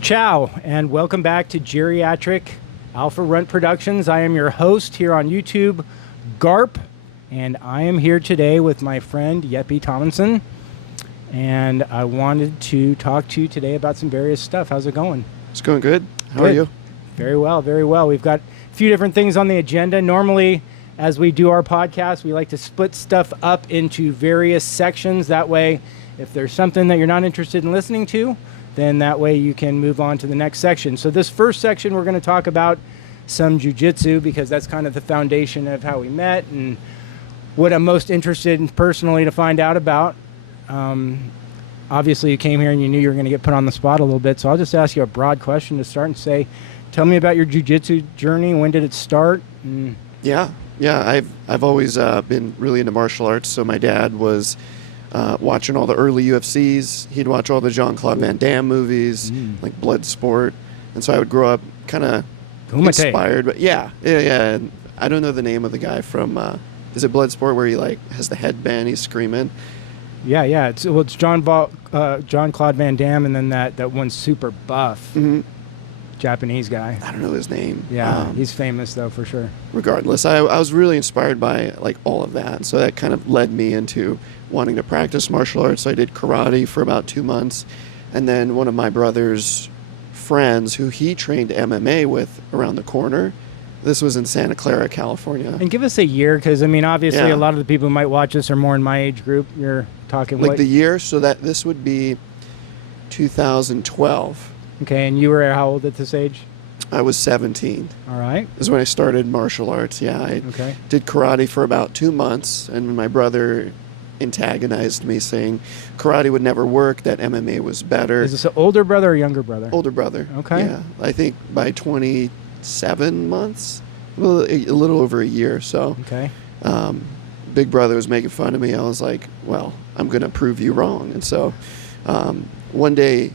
Ciao, and welcome back to Geriatric Alpha Runt Productions. I am your host here on YouTube, Garp, and I am here today with my friend YeppieTomasian, and I wanted to talk to you today about some various stuff. How's it going? It's going good. How Good. are you? Very well, very well. We've got a few different things on the agenda. Normally, as we do our podcast, we like to split stuff up into various sections. That way, if there's something that you're not interested in listening to, then that way you can move on to the next section. So this first section, we're going to talk about some jiu-jitsu because that's kind of the foundation of how we met and what I'm most interested in personally to find out about. Obviously, you came here and you knew you were going to get put on the spot a little bit, so I'll just ask you a broad question to start and say, tell me about your jiu-jitsu journey. When did it start? Yeah. I've always been really into martial arts. So my dad was watching all the early UFCs. He'd watch all the Jean-Claude Van Damme movies, like Bloodsport. And so I would grow up kind of inspired. But yeah. And I don't know the name of the guy from, is it Bloodsport where he like has the headband, he's screaming? Yeah. It's Jean-Claude Van Damme, and then that one super buff Japanese guy. I don't know his name. Yeah, he's famous though for sure. Regardless, I was really inspired by like all of that. So that kind of led me into wanting to practice martial arts. So I did karate for about 2 months. And then one of my brother's friends who he trained MMA with around the corner. This was in Santa Clara, California. And give us a year, because I mean, obviously, a lot of the people who might watch this are more in my age group. You're talking like the year, so that this would be 2012. Okay, and you were how old at this age? I was 17. All right. This is when I started martial arts. Yeah, I did karate for about 2 months, and my brother antagonized me, saying karate would never work, that MMA was better. Is this an older brother or younger brother? Older brother. Okay. Yeah, I think by 27 months, well, a little over a year. So, okay. Big brother was making fun of me. I was like, well, I'm going to prove you wrong. And so one day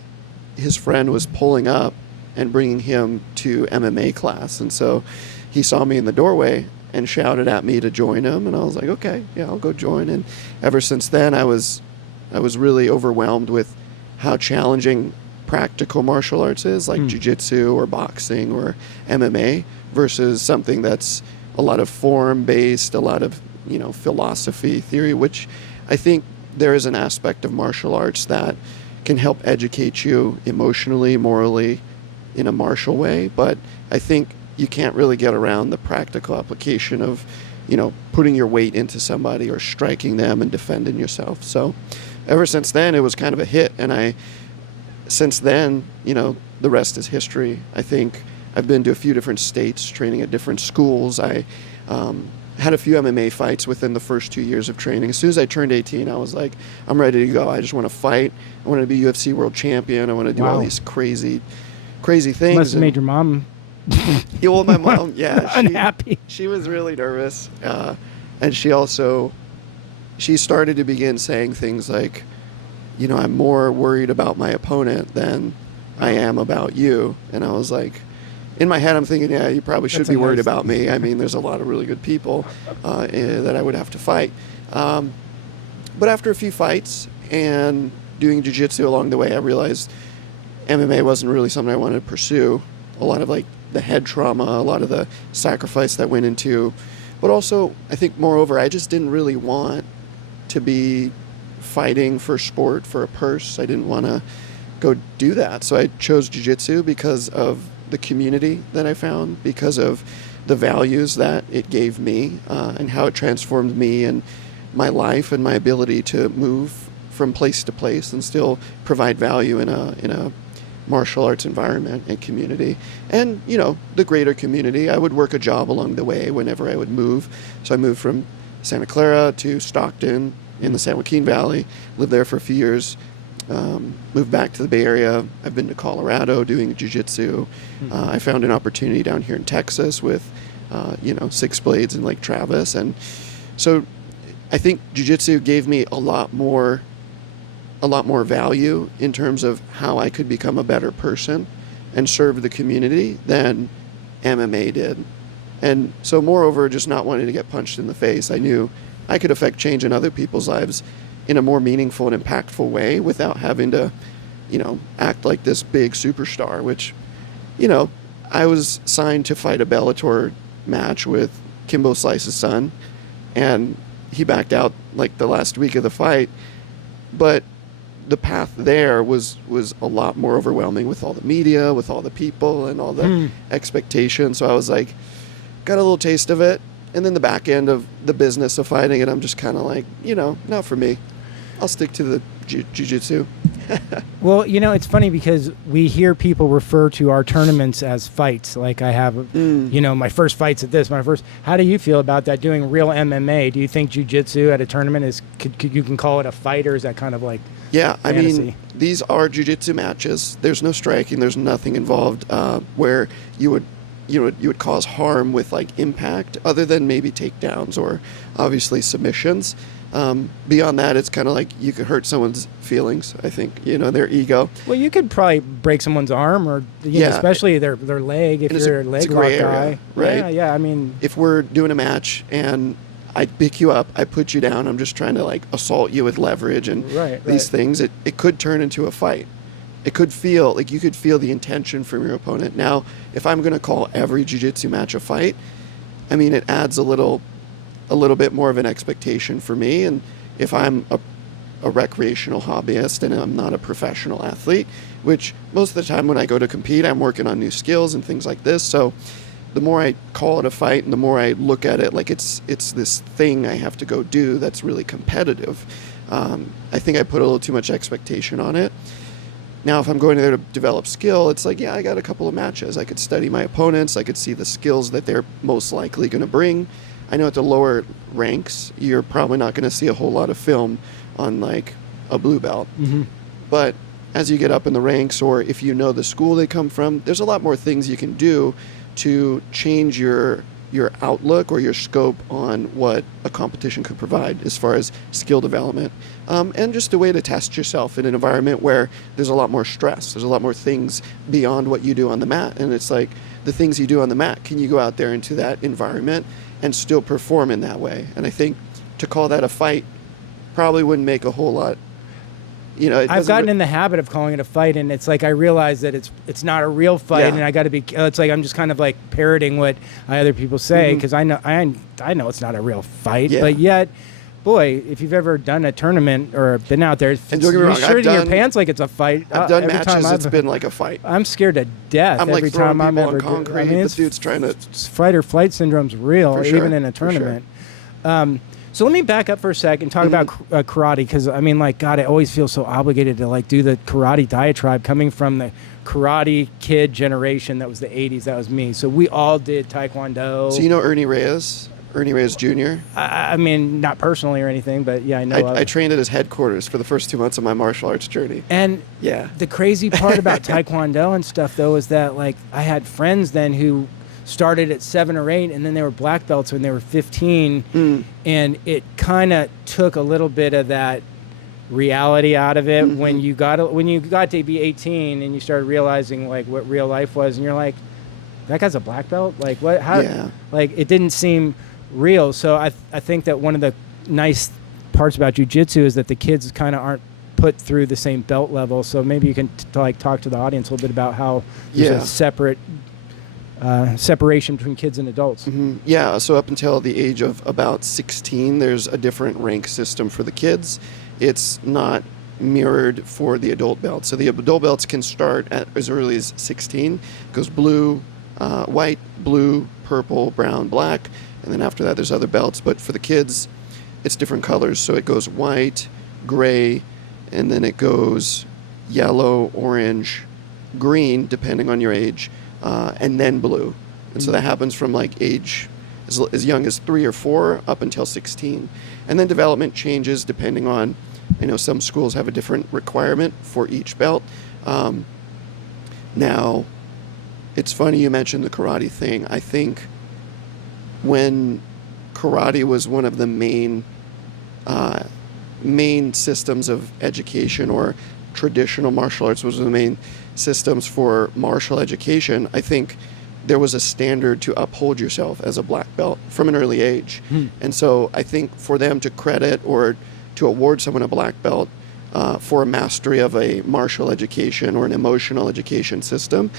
his friend was pulling up and bringing him to MMA class. And so he saw me in the doorway and shouted at me to join him. And I was like, okay, yeah, I'll go join. And ever since then, I was really overwhelmed with how challenging practical martial arts is, like jiu-jitsu or boxing or MMA, versus something that's a lot of form-based, a lot of, philosophy, theory, which I think there is an aspect of martial arts that can help educate you emotionally, morally, in a martial way. But I think you can't really get around the practical application of, putting your weight into somebody or striking them and defending yourself. So ever since then, it was kind of a hit. And since then, the rest is history. I think I've been to a few different states, training at different schools. I had a few MMA fights within the first 2 years of training. As soon as I turned 18, I was like, I'm ready to go. I just want to fight. I want to be UFC world champion. I want to do all these crazy things. Must have made your mom my mom, yeah. unhappy. She was really nervous. And she started to begin saying things like, I'm more worried about my opponent than I am about you. And I was like, in my head, I'm thinking, yeah, you probably should be worried about me. I mean, there's a lot of really good people that I would have to fight. But after a few fights and doing jiu-jitsu along the way, I realized MMA wasn't really something I wanted to pursue. A lot of like the head trauma, a lot of the sacrifice that went into. But also, I think moreover, I just didn't really want to be fighting for sport, for a purse. I didn't want to go do that. So I chose jiu-jitsu because of the community that I found, because of the values that it gave me, and how it transformed me and my life and my ability to move from place to place and still provide value in a martial arts environment and community. And, the greater community. I would work a job along the way whenever I would move. So I moved from Santa Clara to Stockton in the San Joaquin Valley, lived there for a few years, moved back to the Bay Area. I've been to Colorado doing jiu-jitsu. I found an opportunity down here in Texas with, Six Blades in Lake Travis. And so I think jiu-jitsu gave me a lot more value in terms of how I could become a better person and serve the community than MMA did. And so moreover, just not wanting to get punched in the face, I knew I could affect change in other people's lives in a more meaningful and impactful way without having to act like this big superstar, which, I was signed to fight a Bellator match with Kimbo Slice's son, and he backed out like the last week of the fight. But the path there was a lot more overwhelming with all the media, with all the people, and all the expectations. So I was like, got a little taste of it. And then the back end of the business of fighting it, I'm just kind of like, not for me. I'll stick to the jiu-jitsu. Well, it's funny because we hear people refer to our tournaments as fights. Like I have, my first fight's at this, how do you feel about that, doing real MMA? Do you think jiu-jitsu at a tournament you can call it a fight, or is that kind of like Yeah, fantasy? I mean, these are jiu-jitsu matches. There's no striking. There's nothing involved where you would cause harm with like impact, other than maybe takedowns or obviously submissions. Beyond that, it's kind of like you could hurt someone's feelings, I think, their ego. Well, you could probably break someone's arm, or especially their leg if you're a leg lock guy. Right? Yeah. I mean, if we're doing a match and I pick you up, I put you down, I'm just trying to like assault you with leverage and these things, it could turn into a fight. It could feel like you could feel the intention from your opponent. Now, if I'm going to call every jiu-jitsu match a fight, I mean, it adds a little bit more of an expectation for me. And if I'm a recreational hobbyist and I'm not a professional athlete, which most of the time when I go to compete, I'm working on new skills and things like this. So the more I call it a fight and the more I look at it like it's this thing I have to go do that's really competitive, I think I put a little too much expectation on it. Now, if I'm going there to develop skill, it's like, I got a couple of matches. I could study my opponents. I could see the skills that they're most likely going to bring. I know at the lower ranks, you're probably not going to see a whole lot of film on like a blue belt. Mm-hmm. But as you get up in the ranks, or if you know the school they come from, there's a lot more things you can do to change your outlook or your scope on what a competition could provide as far as skill development. And just a way to test yourself in an environment where there's a lot more stress. There's a lot more things beyond what you do on the mat. And it's like the things you do on the mat, can you go out there into that environment and still perform in that way? And I think to call that a fight probably wouldn't make a whole lot. I've gotten in the habit of calling it a fight, and it's like I realize that it's not a real fight, and I got to be. It's like I'm just kind of like parroting what other people say because I know it's not a real fight, but yet, boy, if you've ever done a tournament or been out there, and don't get me wrong, you're shitting your pants like it's a fight. I've done matches. It's been like a fight. I'm scared to death I'm every like throwing time I'm people ever. on concrete. The dude's trying to. Fight or flight syndrome's real, For sure, even in a tournament. So let me back up for a sec and talk about karate, because I mean, like, God, I always feel so obligated to like do the karate diatribe coming from the karate kid generation. That was the 80s. That was me. So we all did Taekwondo. So you know Ernie Reyes Jr.? I mean, not personally or anything, but yeah, I know. I trained at his headquarters for the first 2 months of my martial arts journey. And the crazy part about Taekwondo and stuff, though, is that like I had friends then who started at 7 or 8, and then they were black belts when they were 15, and it kind of took a little bit of that reality out of it when you got to be 18 and you started realizing like what real life was, and you're like, that guy's a black belt, like what? How? Like it didn't seem real. So I think that one of the nice parts about jiu-jitsu is that the kids kind of aren't put through the same belt level. So maybe you can talk to the audience a little bit about how there's a separate separation between kids and adults. Yeah, so up until the age of about 16, there's a different rank system for the kids. It's not mirrored for the adult belts. So the adult belts can start at as early as 16. It goes blue, white, blue, purple, brown, black, and then after that there's other belts. But for the kids, it's different colors. So it goes white, gray, and then it goes yellow, orange, green, depending on your age, and then blue. And so that happens from like age as young as 3 or 4 up until 16. And then development changes depending on, I know some schools have a different requirement for each belt. Now, it's funny you mentioned the karate thing. I think when karate was one of the main systems of education, or traditional martial arts was one of the main systems for martial education, I think there was a standard to uphold yourself as a black belt from an early age. And so I think for them to credit or to award someone a black belt, for a mastery of a martial education or an emotional education system,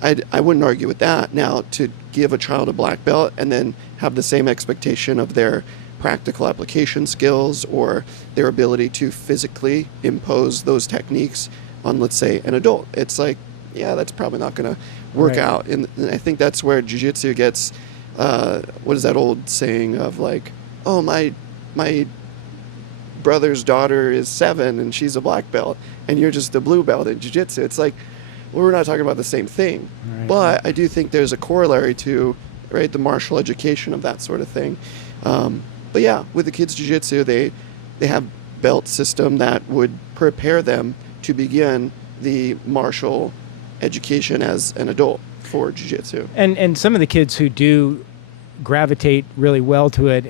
I wouldn't argue with that. Now, to give a child a black belt and then have the same expectation of their practical application skills or their ability to physically impose those techniques on, let's say, an adult, it's like, yeah, that's probably not going to work Right. out. And I think that's where jiu-jitsu gets, what is that old saying of like, oh, my brother's daughter is 7 and she's a black belt and you're just a blue belt in jiu-jitsu. It's like, well, we're not talking about the same thing. Right. But I do think there's a corollary to, right, the martial education of that sort of thing. But yeah, with the kids' jiu-jitsu, they have belt system that would prepare them to begin the martial education as an adult for jiu-jitsu. And some of the kids who do gravitate really well to it,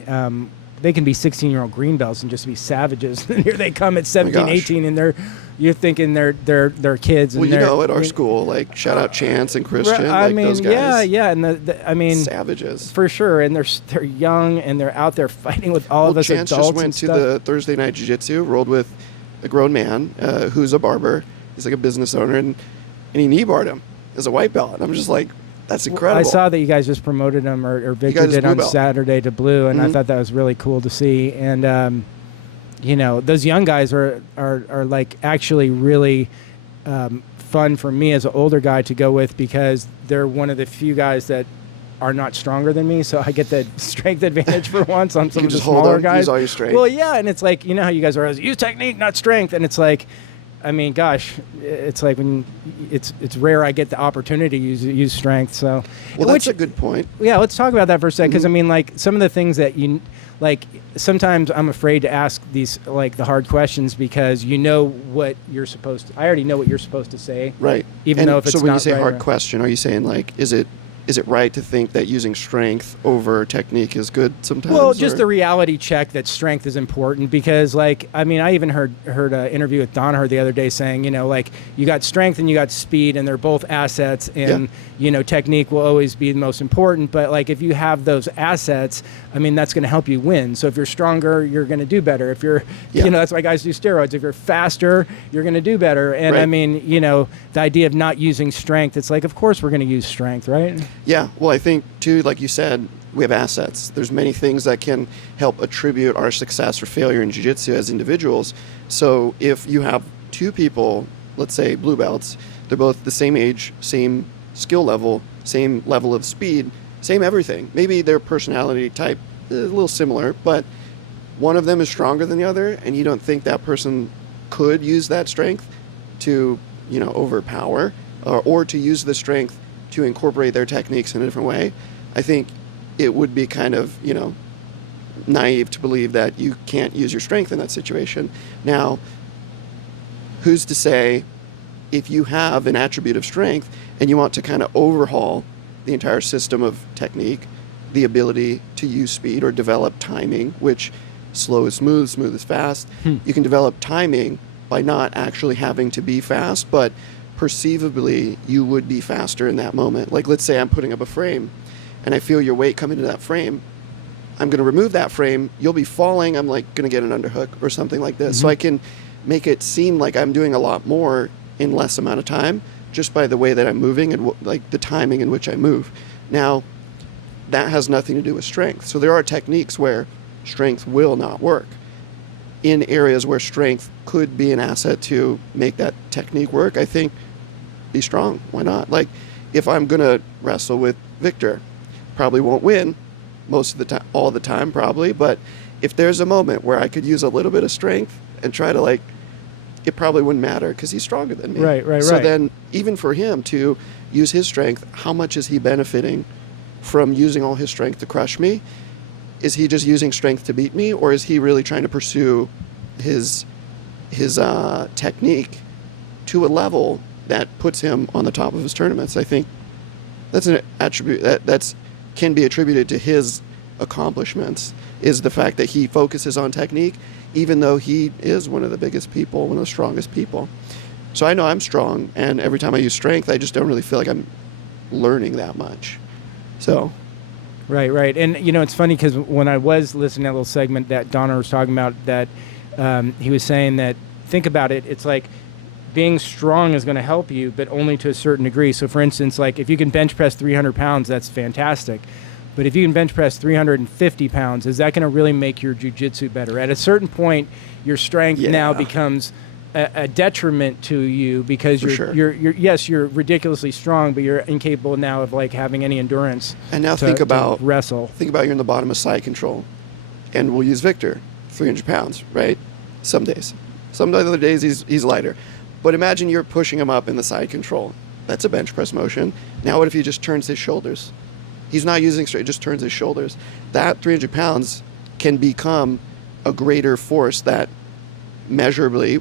they can be 16-year-old green belts and just be savages. And here they come at 17, gosh. 18, and you're thinking they're kids. And Well, you they're, know, at our school, like shout out Chance and Christian, I like mean, those guys, yeah, and I mean, savages. for sure. And they're young and they're out there fighting with all of us Chance adults just went and to stuff. the Thursday night jiu-jitsu, rolled with a grown man who's a barber. He's like a business owner, and he knee barred him as a white belt. And I'm just like, that's incredible. I saw that you guys just promoted him, or Victor got his did blue on belt. Saturday to blue, and I Mhm. thought that was really cool to see. And you know, those young guys are like actually really fun for me as an older guy to go with, because they're one of the few guys that are not stronger than me, so I get the strength advantage for once on some You of the just hold smaller on, guys. use all your strength. Well, yeah, and it's like, you know how you guys are always use technique, not strength, and it's like, I mean, gosh, it's like when it's rare I get the opportunity to use strength. So, Well, that's a good point. yeah, let's talk about that for a second, because Mhm. I mean, like some of the things that you like. Sometimes I'm afraid to ask these like the hard questions, because you know what you're supposed to. I already know what you're supposed to say, Right. even And though if it's so when you not say right hard or- question, are you saying like, is it right to think that using strength over technique is good sometimes? Well, just or- the reality check that strength is important, because, like, I mean, I even heard an interview with Donaher the other day saying, you know, like, you got strength and you got speed, and they're both assets, and you know, technique will always be the most important. But like, if you have those assets, I mean, that's going to help you win. So if you're stronger, you're going to do better. If you're, Yeah. you know, that's why guys do steroids. If you're faster, you're going to do better. And I Right. mean, you know, the idea of not using strength, it's like, of course we're going to use strength, right? Yeah, well, I think too, like you said, we have assets. There's many things that can help attribute our success or failure in jiu-jitsu as individuals. So if you have two people, let's say blue belts, they're both the same age, same skill level, same level of speed, same everything. Maybe their personality type is a little similar, but one of them is stronger than the other, and you don't think that person could use that strength to, you know, overpower or to use the strength to incorporate their techniques in a different way. I think it would be kind of, you know, naive to believe that you can't use your strength in that situation. Now, who's to say if you have an attribute of strength and you want to kind of overhaul the entire system of technique, the ability to use speed or develop timing, which slow is smooth, smooth is fast. You can develop timing by not actually having to be fast, but perceivably you would be faster in that moment. Like, let's say I'm putting up a frame and I feel your weight come into that frame. I'm going to remove that frame. You'll be falling. I'm like going to get an underhook or something like this. So I can make it seem like I'm doing a lot more in less amount of time just by the way that I'm moving and like the timing in which I move. Now, that has nothing to do with strength. So there are techniques where strength will not work. In areas where strength could be an asset to make that technique work, I think be strong. Why not? Like, if I'm going to wrestle with Victor, probably won't win most of the time, all the time probably, but if there's a moment where I could use a little bit of strength and try to, like, it probably wouldn't matter because he's stronger than me. Right. So then, even for him to use his strength, how much is he benefiting from using all his strength to crush me? Is he just using strength to beat me, or is he really trying to pursue his technique to a level that puts him on the top of his tournaments? I think that's an attribute that's can be attributed to his accomplishments, is the fact that he focuses on technique, even though he is one of the biggest people, one of the strongest people. So I know I'm strong, and every time I use strength, I just don't really feel like I'm learning that much. So, Right. And, you know, it's funny because when I was listening to that little segment that Donner was talking about, that he was saying that think about it, it's like being strong is going to help you, but only to a certain degree. So for instance, like if you can bench press 300 pounds, that's fantastic. But if you can bench press 350 pounds, is that going to really make your jiu-jitsu better? At a certain point, your strength now becomes a detriment to you because you're ridiculously strong, but you're incapable now of like having any endurance. And now to wrestle. Think about you're in the bottom of side control, and we'll use Victor, 300 pounds, right? Some days. Some other days he's lighter. But imagine you're pushing him up in the side control. That's a bench press motion. Now what if he just turns his shoulders? He's not using straight, just turns his shoulders. That 300 pounds can become a greater force that measurably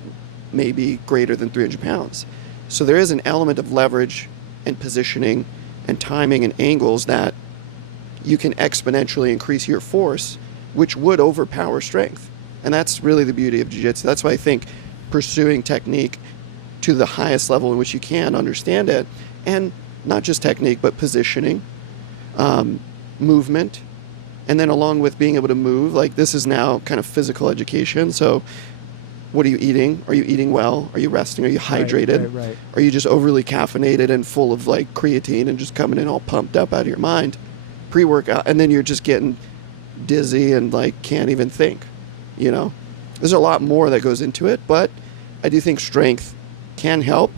may be greater than 300 pounds. So there is an element of leverage and positioning and timing and angles that you can exponentially increase your force, which would overpower strength. And that's really the beauty of jiu-jitsu. That's why I think pursuing technique to the highest level in which you can understand it, and not just technique, but positioning, movement, and then along with being able to move, like this is now kind of physical education. So what are you eating? Are you eating well? Are you resting? Are you hydrated? Right. Are you just overly caffeinated and full of like creatine and just coming in all pumped up out of your mind pre-workout, and then you're just getting dizzy and like can't even think? You know, there's a lot more that goes into it, but I do think strength can help.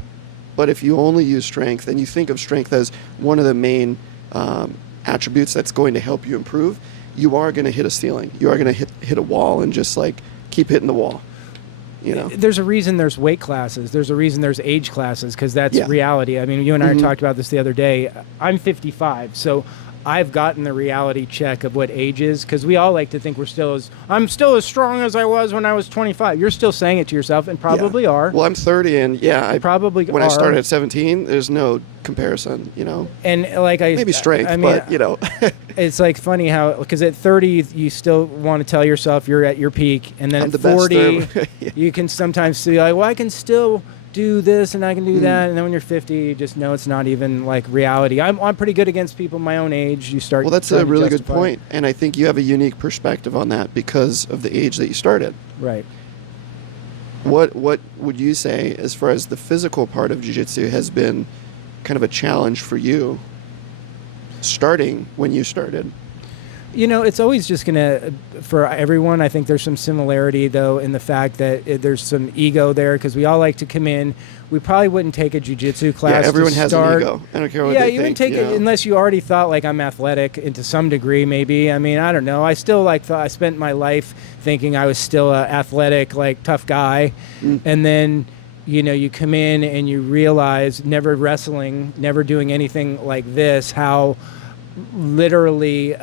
But if you only use strength and you think of strength as one of the main attributes that's going to help you improve, you are going to hit a ceiling. You are going to hit a wall and just like keep hitting the wall. You know, there's a reason there's weight classes. There's a reason there's age classes, because that's reality. I mean, you and I talked about this the other day. I'm 55, so I've gotten the reality check of what age is, because we all like to think I'm still as strong as I was when I was 25. You're still saying it to yourself, and probably are. Well, I'm 30, and I I started at 17, there's no comparison, you know. And like maybe strength, but you know, it's like funny how, because at 30 you still want to tell yourself you're at your peak, and then I'm at 40 you can sometimes see like, well, I can still do this and I can do that, and then when you're 50 you just know it's not even like reality. I'm pretty good against people my own age. You start. Well, that's a really good point, and I think you have a unique perspective on that because of the age that you started. Right. What would you say as far as the physical part of jiu-jitsu has been kind of a challenge for you starting when you started? You know, it's always just going to, for everyone, I think there's some similarity, though, in the fact that there's some ego there, because we all like to come in. We probably wouldn't take a jiu-jitsu class. Yeah, everyone to has start. an ego. I don't care what they think. Yeah, you wouldn't take it unless you already thought, like, I'm athletic, and to some degree, maybe. I mean, I don't know. I still, like, I spent my life thinking I was still an athletic, like, tough guy. And then, you know, you come in and you realize, never wrestling, never doing anything like this, how literally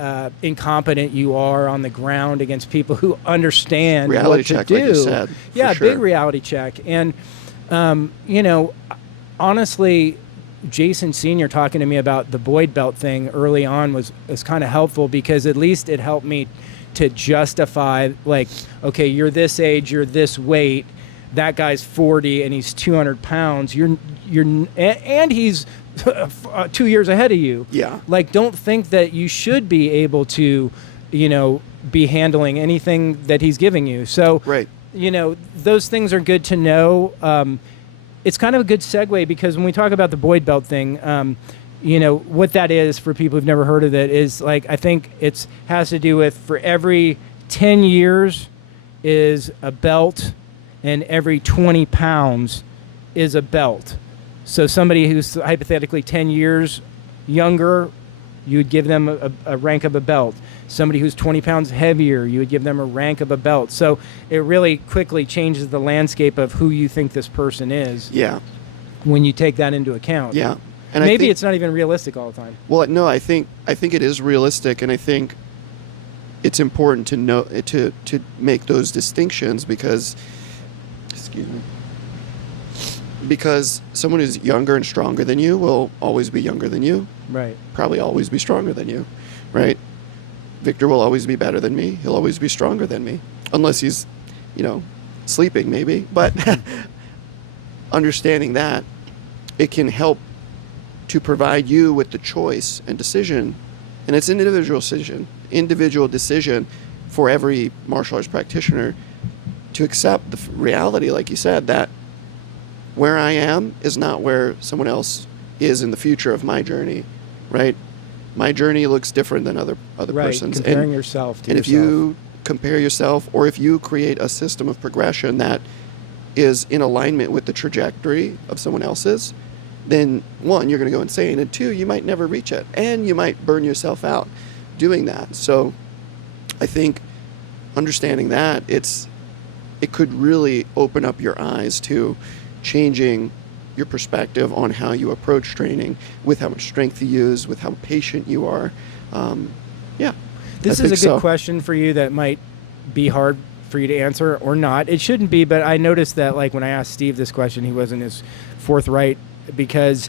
incompetent you are on the ground against people who understand reality what to check, do. like you said, yeah, sure. Big reality check. And you know, honestly, Jason Sr. talking to me about the Boyd belt thing early on was kind of helpful, because at least it helped me to justify, like, okay, you're this age, you're this weight, that guy's 40 and he's 200 pounds, and he's 2 years ahead of you. Yeah. Like, don't think that you should be able to, you know, be handling anything that he's giving you. So, right. You know, those things are good to know. It's kind of a good segue, because when we talk about the Boyd belt thing, you know, what that is for people who've never heard of it is, like, I think it's has to do with, for every 10 years is a belt, and every 20 pounds is a belt. So somebody who's hypothetically 10 years younger, you would give them a rank of a belt. Somebody who's 20 pounds heavier, you would give them a rank of a belt. So it really quickly changes the landscape of who you think this person is. Yeah. When you take that into account. Yeah. And maybe it's not even realistic all the time. Well, no, I think it is realistic, and I think it's important to know to make those distinctions, because, excuse me, because someone who's younger and stronger than you will always be younger than you. Right. Probably always be stronger than you, right? Victor will always be better than me. He'll always be stronger than me, unless he's, you know, sleeping maybe. But understanding that, it can help to provide you with the choice and decision, and it's an individual decision for every martial arts practitioner to accept the reality, like you said, that where I am is not where someone else is in the future of my journey, right? My journey looks different than other Right, person's. comparing yourself to and yourself. if you compare yourself, or if you create a system of progression that is in alignment with the trajectory of someone else's, then one, you're going to go insane, and two, you might never reach it, and you might burn yourself out doing that. So I think understanding that, it could really open up your eyes to changing your perspective on how you approach training, with how much strength you use, with how patient you are. This is a good question for you that might be hard for you to answer or not. It shouldn't be, but I noticed that like when I asked Steve this question, he wasn't as forthright, because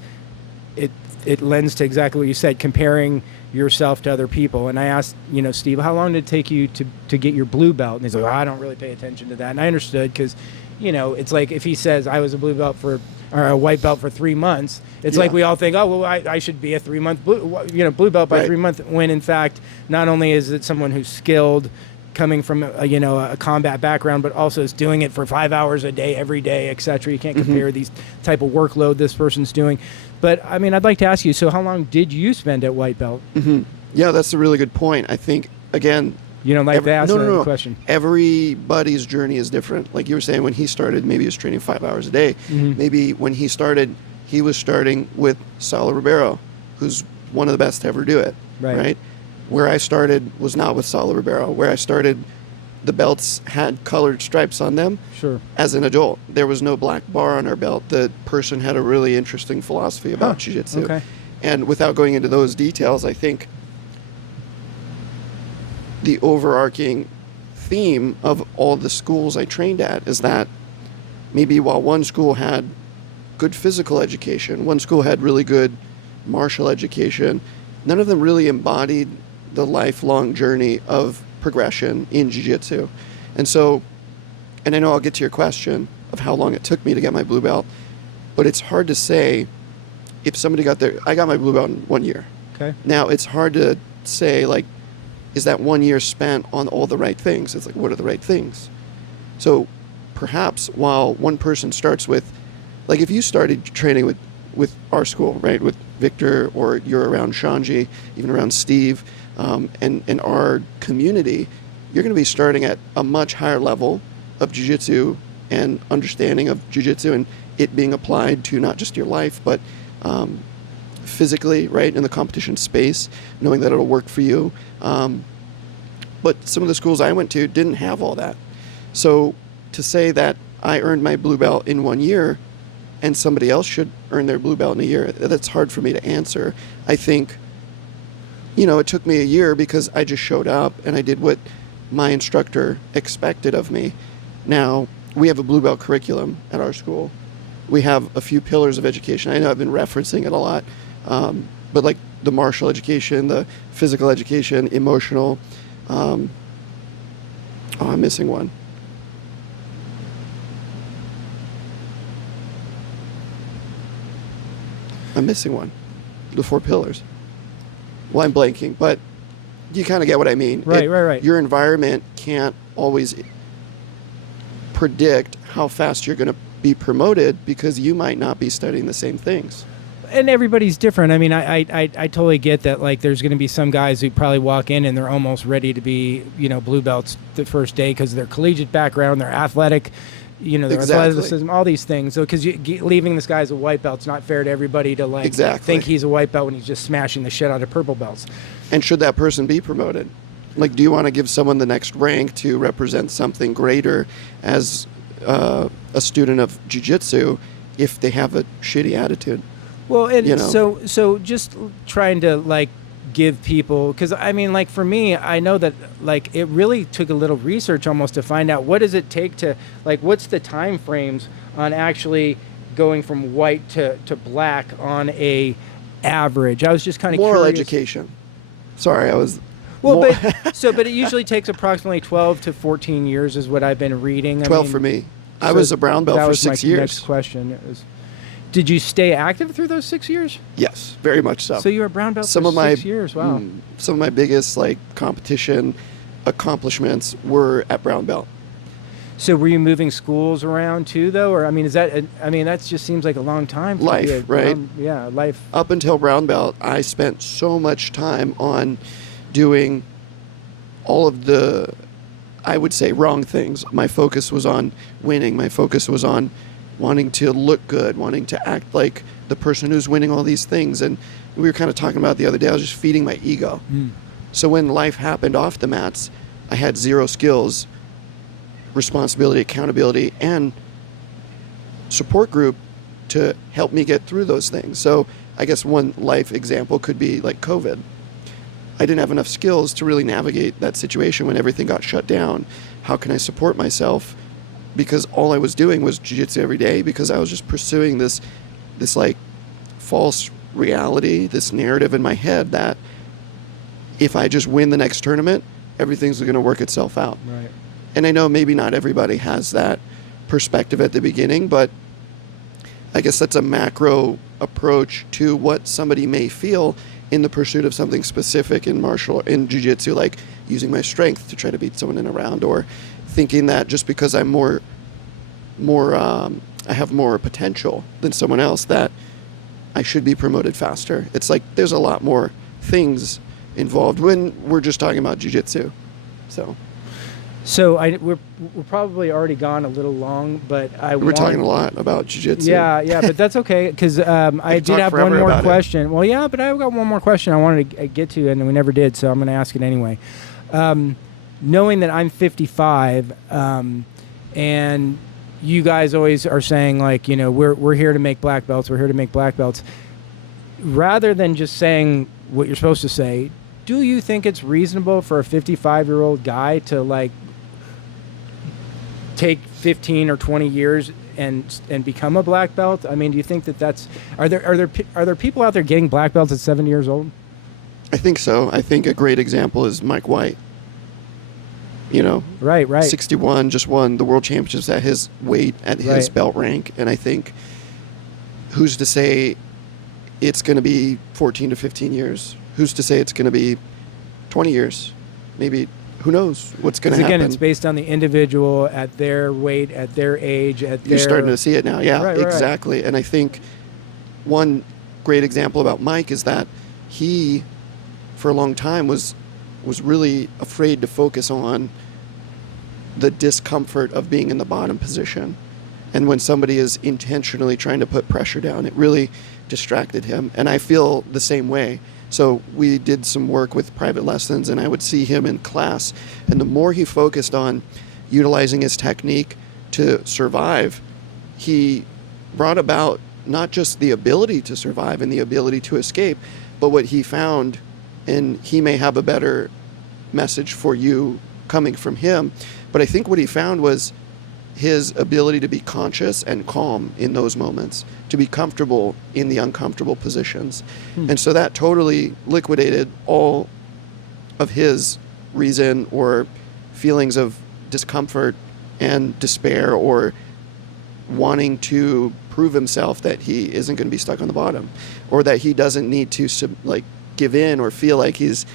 it lends to exactly what you said, comparing yourself to other people. And I asked, Steve, how long did it take you to get your blue belt? And he's like, I don't really pay attention to that. And I understood, because, it's like if he says I was a blue belt or a white belt for 3 months, it's like we all think, oh, well, I should be a 3-month blue belt by 3 months, when in fact, not only is it someone who's skilled, coming from a combat background, but also is doing it for 5 hours a day, every day, etc. You can't compare these type of workload this person's doing. But I mean, I'd like to ask you, so how long did you spend at white belt? Yeah, that's a really good point. I think, again, you don't like to ask that question. Everybody's journey is different. Like you were saying, when he started, maybe he was training 5 hours a day. Maybe when he started, he was starting with Saulo Ribeiro, who's one of the best to ever do it. Right? Where I started was not with Saulo Ribeiro. Where I started, the belts had colored stripes on them. Sure. As an adult, there was no black bar on our belt. The person had a really interesting philosophy about jiu-jitsu. Okay. And without going into those details, I think the overarching theme of all the schools I trained at is that maybe while one school had good physical education, one school had really good martial education, none of them really embodied the lifelong journey of progression in jiu-jitsu. And so, and I know I'll get to your question of how long it took me to get my blue belt, but it's hard to say if somebody got there. I got my blue belt in 1 year. Okay. Now, it's hard to say, like, is that 1 year spent on all the right things? It's like, what are the right things? So perhaps while one person starts with, like if you started training with our school, right, with Victor, or you're around Shanji, even around Steve, and our community, you're going to be starting at a much higher level of jiu-jitsu and understanding of jiu-jitsu, and it being applied to not just your life, but physically, right, in the competition space, knowing that it'll work for you. But some of the schools I went to didn't have all that. So to say that I earned my blue belt in 1 year and somebody else should earn their blue belt in a year, that's hard for me to answer. I think, it took me a year because I just showed up and I did what my instructor expected of me. Now, we have a blue belt curriculum at our school. We have a few pillars of education. I know I've been referencing it a lot, but like the martial education, the physical education, emotional. I'm missing one. The 4 pillars. Well, I'm blanking, but you kind of get what I mean. Right. Your environment can't always predict how fast you're going to be promoted, because you might not be studying the same things. And everybody's different. I mean, I totally get that. Like, there's going to be some guys who probably walk in and they're almost ready to be, blue belts the first day because of their collegiate background, their athletic, their athleticism, all these things. So, because leaving this guy as a white belt, it's not fair to everybody to think he's a white belt when he's just smashing the shit out of purple belts. And should that person be promoted? Like, do you want to give someone the next rank to represent something greater as a student of jiu-jitsu if they have a shitty attitude? Well, and so just trying to give people, because I mean, for me, I know that it really took a little research almost to find out what does it take to what's the time frames on actually going from white to black on a average. I was just kind of moral curious. Education. Sorry, I was. Well, but it usually takes approximately 12 to 14 years is what I've been reading. 12 for me. I was a brown belt for 6 years. Next question. Did you stay active through those 6 years? Yes, very much so. So you were a brown belt for 6 years. Wow. Some of my biggest competition accomplishments were at brown belt. So were you moving schools around too, though? Or, I mean, that just seems like a long time. Life, right? Yeah, life. Up until brown belt, I spent so much time on doing all of the, I would say, wrong things. My focus was on winning. My focus was on wanting to look good, wanting to act like the person who's winning all these things. And we were kind of talking about it the other day, I was just feeding my ego. So when life happened off the mats, I had zero skills, responsibility, accountability, and support group to help me get through those things. So I guess one life example could be like COVID. I didn't have enough skills to really navigate that situation when everything got shut down. How can I support myself? Because all I was doing was jiu-jitsu every day, because I was just pursuing this like false reality, this narrative in my head that if I just win the next tournament, everything's going to work itself out. Right. And I know maybe not everybody has that perspective at the beginning, but I guess that's a macro approach to what somebody may feel in the pursuit of something specific in in jiu-jitsu, like using my strength to try to beat someone in a round, or thinking that just because I'm I have more potential than someone else, that I should be promoted faster. It's like there's a lot more things involved when we're just talking about jiu-jitsu. So we're probably already gone a little long, but we're talking a lot about jiu-jitsu. Yeah, but that's okay, because I did have one more question. Well, yeah, but I've got one more question I wanted to get to, and we never did, so I'm going to ask it anyway. Knowing that I'm 55, and you guys always are saying, like, we're here to make black belts, we're here to make black belts. Rather than just saying what you're supposed to say, do you think it's reasonable for a 55-year-old guy to, like, take 15 or 20 years and become a black belt? I mean, do you think that's are there people out there getting black belts at 70 years old? I think so. I think a great example is Mike White. Right. 61, just won the world championships at his weight, at his belt rank. And I think, who's to say it's going to be 14 to 15 years? Who's to say it's going to be 20 years? Maybe, who knows what's going to happen? Again, it's based on the individual at their weight, at their age, You're starting to see it now. Yeah, right, exactly. Right. And I think one great example about Mike is that he, for a long time, was really afraid to focus on the discomfort of being in the bottom position. And when somebody is intentionally trying to put pressure down, it really distracted him. And I feel the same way. So we did some work with private lessons, and I would see him in class. And the more he focused on utilizing his technique to survive, he brought about not just the ability to survive and the ability to escape, but what he found, and he may have a better message for you coming from him, but I think what he found was his ability to be conscious and calm in those moments, to be comfortable in the uncomfortable positions. And so that totally liquidated all of his reason or feelings of discomfort and despair, or wanting to prove himself that he isn't going to be stuck on the bottom, or that he doesn't need to give in or feel like he's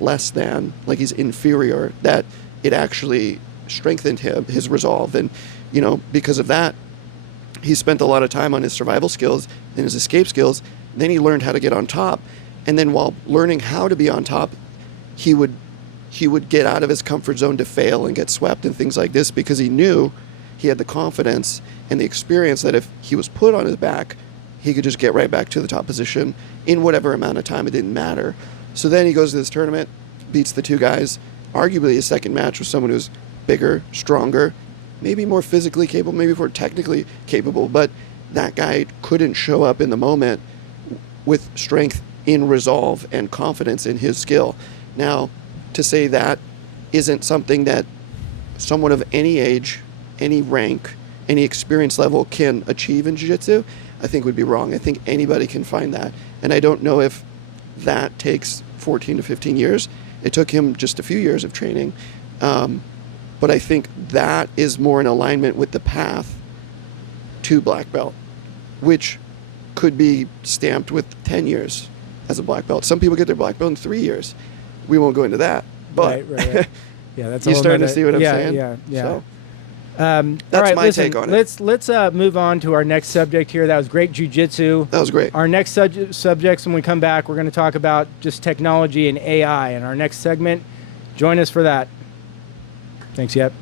less than, like he's inferior. That it actually strengthened his resolve. And because of that, he spent a lot of time on his survival skills and his escape skills. Then he learned how to get on top, and then while learning how to be on top, he would get out of his comfort zone to fail and get swept and things like this, because he knew he had the confidence and the experience that if he was put on his back, he could just get right back to the top position in whatever amount of time. It didn't matter. So then he goes to this tournament, beats the two guys. Arguably his second match was someone who's bigger, stronger, maybe more physically capable, maybe more technically capable, but that guy couldn't show up in the moment with strength in resolve and confidence in his skill. Now, to say that isn't something that someone of any age, any rank, any experience level can achieve in jiu-jitsu, I think would be wrong. I think anybody can find that. And I don't know if that takes 14 to 15 years. It took him just a few years of training. But I think that is more in alignment with the path to black belt, which could be stamped with 10 years as a black belt. Some people get their black belt in 3 years. We won't go into that. But right. Yeah, that's you starting to see what I'm saying? Yeah. So. That's my take on it. Let's move on to our next subject here. That was great jujitsu. That was great. Our next subjects, when we come back, we're going to talk about just technology and AI in our next segment. Join us for that. Thanks, Yep.